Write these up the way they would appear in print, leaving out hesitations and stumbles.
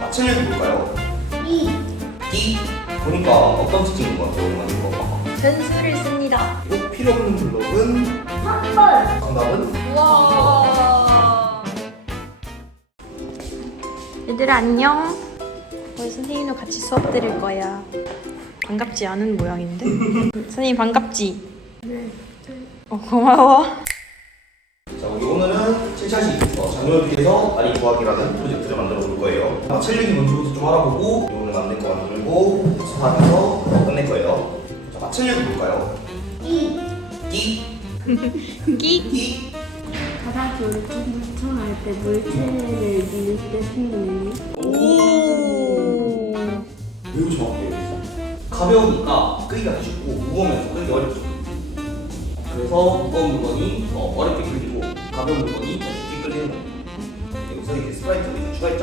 맞추는 뭘까요? 이 보니까 어떤 특징인 것 같아요? 만든 거 봐. 전술을 씁니다. 꼭 필요 없는 블록은 3번. 정답은 와. 얘들아 안녕. 우리 선생님도 같이 수업 들을 거야. 반갑지 않은 모양인데? 선생님 반갑지? 네. 고마워. 자, 우리 오늘은 7차시 장로교에서 아리 구하기라는 프로젝트를 만들어 볼 거예요. 맞추기 먼저 좀 알아보고 오늘 만들 거 만들고 수업하면서 끝낼 거예요. 자, 맞추기 뭘까요? 이. 끼. 다 같이 우리 물청할 때 물체를 밀 때 쓰는 오. 매우 정확해요. 가벼우니까 끄기가 쉽고 무거우면서 끄기 어렵죠. 그래서 무거운 물건이 더 어렵게 끌리고 가벼운 물건이 더 쉽게 끌리는 겁니다. 여기서 이제 스프라이트를 추가했죠?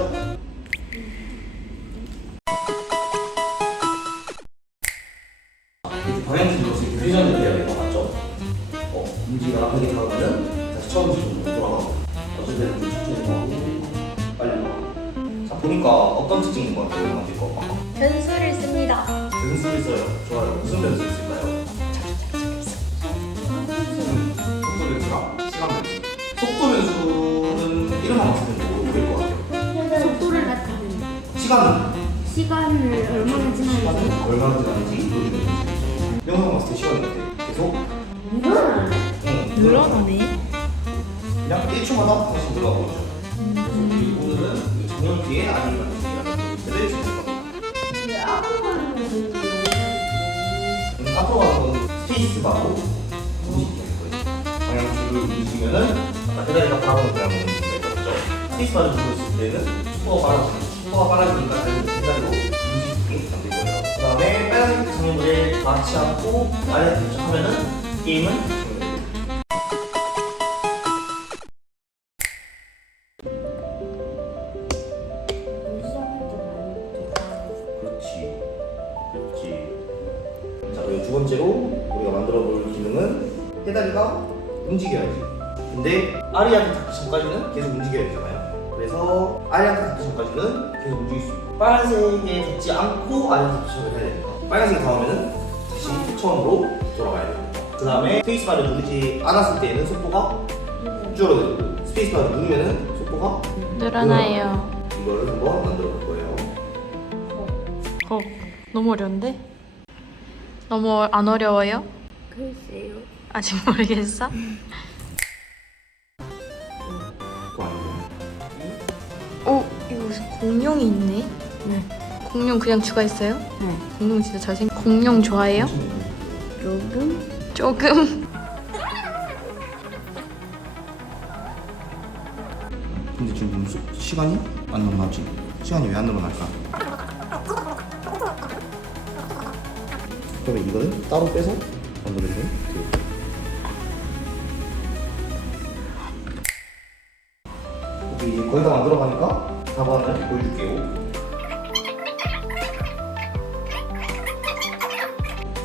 이렇게 방향키 눌러서 이렇게 회전을 해야 되는 거 맞죠? 문제가 나쁘게 다가가면 다시 처음 지점으로 돌아가고 어쩔 때는 좀 집중해서 하고 빨리 나가고. 자, 보니까 어떤 특징인 것 같아요? 만들 거 봐. 전술을 씁니다. 변수를 써요. 좋아요. 무슨 변수를 쓸까요? 속도 변수랑 시간 변수. 속도 변수는 이름만 맞추면 모를 것 같아요. 속도를 나타내는 시간은 시간을 얼마나 지나는지 얼마나 지났는지 보여주는 거지. 영상 봤을 때 시간이 어때? 계속 늘어나네. 늘어나네. 그냥 1초마다 하나씩 늘어가고 있죠. 그래서 오늘은 정렬 뒤에 아니면 프로젝트를 진행할 겁니다. 왜 앞으로 가는 건지 앞으로 가는 건 스페이스 바로 움직이는 거예요. 방향키를 움직이면은 아까 페달이가 바라보는 방향으로 움직이는 거죠. 스페이스 바를 누르고 있을 때는 속도가 빨라지니까 달리는 페달로 움직이게 만들 거예요. 그 다음에 빨간색 장면에 닿지 않고 아래에 도착하면은 게임은 종료됩니다. 그렇지. 자, 그리고 두 번째로 우리가 만들어 볼 기능은 페달이가 움직여야지. 근데 아리한테 닿기 전까지는 계속 움직여야 되잖아요. 그래서 아리한테 닿기 전까지는 계속 움직일 수 있고 빨간색에 닿지 않고 아리한테 도착을 해야 되니까 빨간색이 닿으면은 다시 처음으로 돌아가야 됩니다. 그 다음에 스페이스바를 누르지 않았을 때에는 속도가 줄어들고 스페이스바를 누르면은 속도가 늘어나요. 이거를 한번 만들어 볼 거예요. 너무 어려운데? 너무 안 어려워요? 글쎄요. 아직 모르겠어? 그거 아니에요? 오, 이거 무슨 공룡이 있네? 네. 공룡 그냥 추가했어요? 네. 공룡 진짜 잘생긴 공룡 좋아해요? 조금. 조금. 근데 지금 시간이 안 늘어나지? 시간이 왜 안 늘어날까? 그러면 이거는 따로 빼서 만들어주면 돼요. 오케이, 거의 다 만들어가니까 4번을 보여줄게요.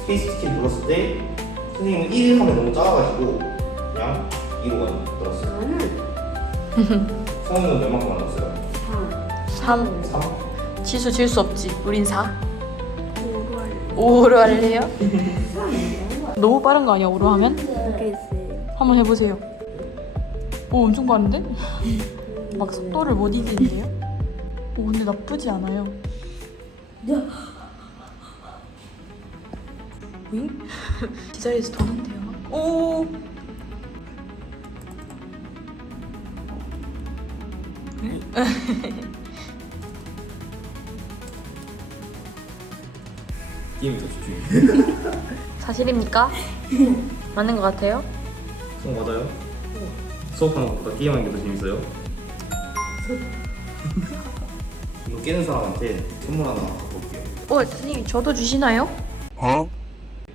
스페이스 스킬 눌렀을 때 선생님은 1 하면 너무 작아가지고 그냥 2로 만들었어요. 나는 성우는 몇 만큼 만들었어요? 3. 3? 지수 질 수 없지. 우린 4. 5로 5로 할래요? 할래. 너무 빠른 거 아니야, 5로 하면? 모르겠어요. 한번 해보세요. 오, 엄청 빠른데? 막 속도를 못 이기는데요? 오, 근데 나쁘지 않아요. 윙? 제자리에서 도는데요. 오! 게임에 더 집중해. 사실입니까? 맞는 것 같아요? 맞아요? 수업하는 것보다 게임하는 게 더 재밌어요? 이거 깨는 사람한테 선물 하나 볼게요. 선생님 저도 주시나요?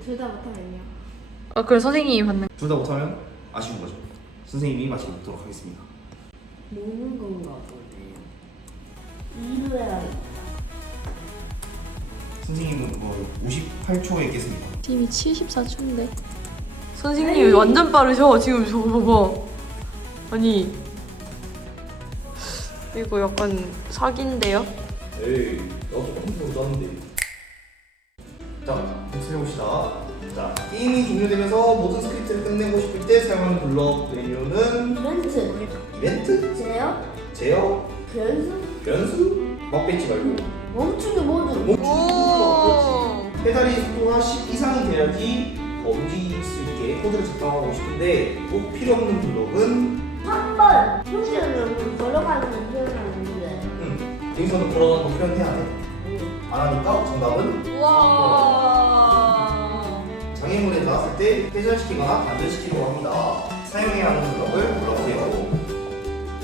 둘 다 못하면요. 그럼 선생님이 받는 둘 다 못하면 아쉬운 거죠. 선생님이 마치 먹도록 하겠습니다. 먹는 건가 보네요. 2로 해야겠다. 선생님은 그거 58초에 깼습니다. 팀이 74초인데 선생님 완전 빠르셔. 지금 저거 봐봐. 아니 이거 약간 사기인데요? 에이, 나도 컴퓨터 짰는데. 자, 해봅시다. 자, 게임이 종료되면서 모든 스크립트를 끝내고 싶을 때 사용하는 블럭 메뉴는 이벤트. 이벤트, 제요? 제어, 변수? 변수, 막 뺏지 말고 멈추기 모드. 오. 페달이 속도가 10 이상이 돼야지 움직일 수 있게 코드를 작성하고 싶은데 꼭 필요 없는 블럭은 3번. 표시는 걸어가는 거 표현하는데. 여기서는 걸어가는 거 표현해야 돼. 안 하니까 정답은 와. 장애물에 닿았을 때 회전시키거나 반전시키려고 합니다. 사용해야 하는 블럭을 골라보세요.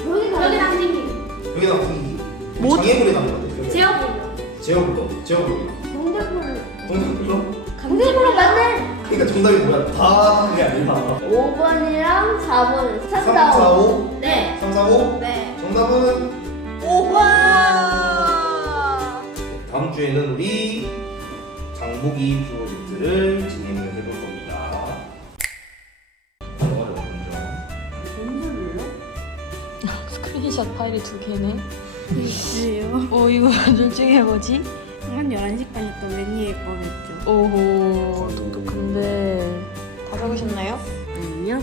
여기 당기기. 여기다 붙이기. 뭐? 장애물에 닿는 건데. 제어. 제어 블럭. 제어 블럭. 동작을. 동작 블럭? 강제로 맞네. 그러니까 정답이 뭐야? 다 그게 아니라. 5번이랑 4번. 3, 4, 5. 네. 3, 4, 5. 네. 정답은 와. 다음 주에는 우리 장보기 프로젝트를 진행을 해볼 겁니다. 영화를 먼저. 변수를요? 스크린샷 파일이 2개네. 있어요. 이거 완전 중요해 뭐지? 한 11시까지 또 매니에 거겠죠. 오호, 똑똑한데 다 적으셨나요? 아니요.